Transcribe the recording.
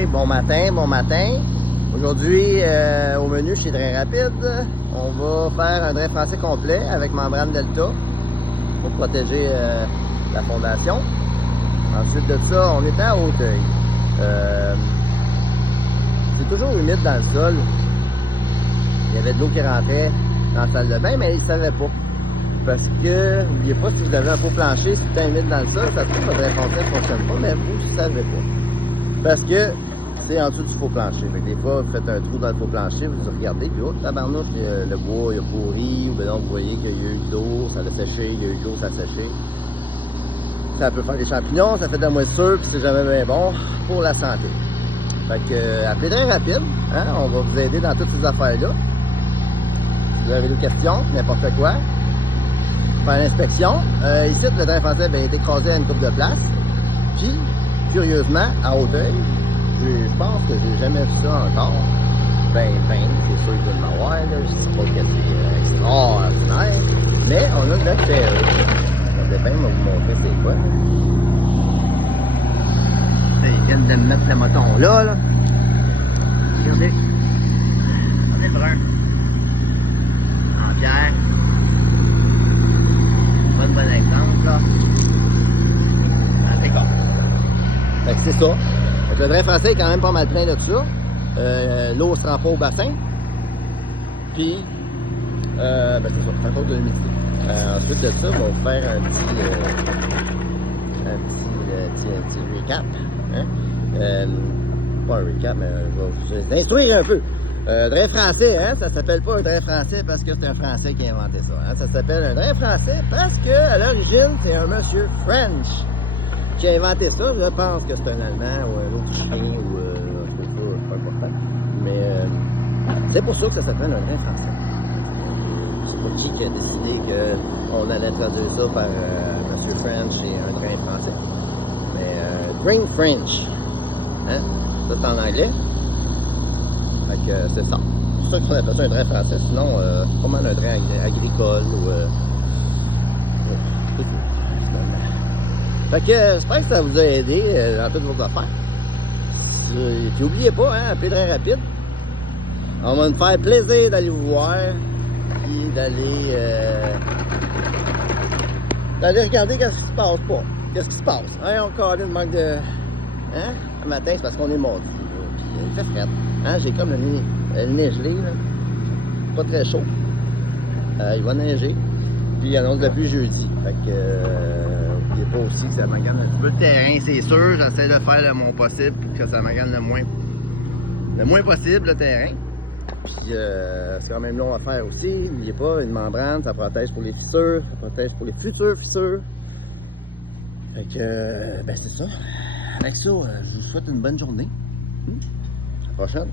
Hey, bon matin, bon matin. Aujourd'hui, au menu chez Drain Rapide, on va faire un drain français complet avec membrane Delta pour protéger la fondation. Ensuite de ça, on était à Hauteuil. C'est toujours humide dans le sol. Il y avait de l'eau qui rentrait dans la salle de bain, mais ils ne savaient pas. Parce que, n'oubliez pas, si vous avez un faux plancher, si c'est humide dans le sol, ça se trouve que votre drain français ne fonctionne pas, mais vous ne savez pas. Parce que c'est en dessous du faux plancher. Mais des fois, vous faites un trou dans le faux plancher, vous regardez, puis oh, tabarnouche, le bois il a pourri, ou bien donc vous voyez qu'il y a eu de l'eau, ça l'a séché, il y a eu de l'eau, ça a séché. Ça peut faire des champignons, ça fait de la moisissure, puis c'est jamais bien bon pour la santé. Fait que, appelez Drain Rapide, hein, on va vous aider dans toutes ces affaires-là. Vous avez des questions, n'importe quoi. Faire l'inspection. Ici, le drain français a été écrasé à une coupe de place. Puis, curieusement, à Hauteuil, je pense que j'ai jamais vu ça encore. C'est sûr qu'il doit m'avoir, là. Je sais pas que c'est extraordinaire. Mais on a de la terre. Je vais bien vous montrer c'est quoi. Ils viennent de me mettre le moton là. Regardez. Regardez le brun. En pierre. Bon exemple, là. Ah, d'accord. Fait que c'est ça. Fait que le drain français est quand même pas mal plein de ça. L'eau se rend pas au bassin. Puis, c'est ça, c'est à cause de l'humidité. Ensuite de ça, on va vous faire un petit recap. Hein? Pas un recap, mais je vais vous instruire un peu. Drain français, hein? Ça s'appelle pas un drain français parce que c'est un Français qui a inventé ça. Hein? Ça s'appelle un drain français parce que à l'origine, c'est un monsieur French qui a inventé ça. Je pense que c'est un Allemand ou un Autrichien ou c'est pas important. Mais c'est pour ça que ça s'appelle un drain français. C'est pas qui a décidé qu'on allait traduire ça par monsieur French et un drain français. Mais Drain French. Hein? Ça c'est en anglais. Fait que c'est ça. C'est ça qu'on appelle ça un drain français. Sinon, c'est pas mal un drain agricole ou. Fait que j'espère que ça vous a aidé dans toutes vos affaires. Puis n'oubliez pas, hein, appelez Drain Rapide. On va nous faire plaisir d'aller vous voir. Puis d'aller regarder qu'est-ce qui se passe pas. Qu'est-ce qui se passe? Hein, on connaît le manque de. Hein? Le matin, c'est parce qu'on est mordu. Puis il fait frais. Hein, j'ai comme le nez gelé, là. Pas très chaud. Il va neiger. Puis il annonce de la pluie jeudi. Fait que n'oubliez pas aussi que ça magane un petit peu le terrain, c'est sûr. J'essaie de faire le moins possible pour que ça magane le moins possible le terrain. Puis c'est quand même long à faire aussi. N'oubliez pas, une membrane, ça protège pour les fissures, ça protège pour les futures fissures. Fait que c'est ça. Avec ça, je vous souhaite une bonne journée. À la prochaine.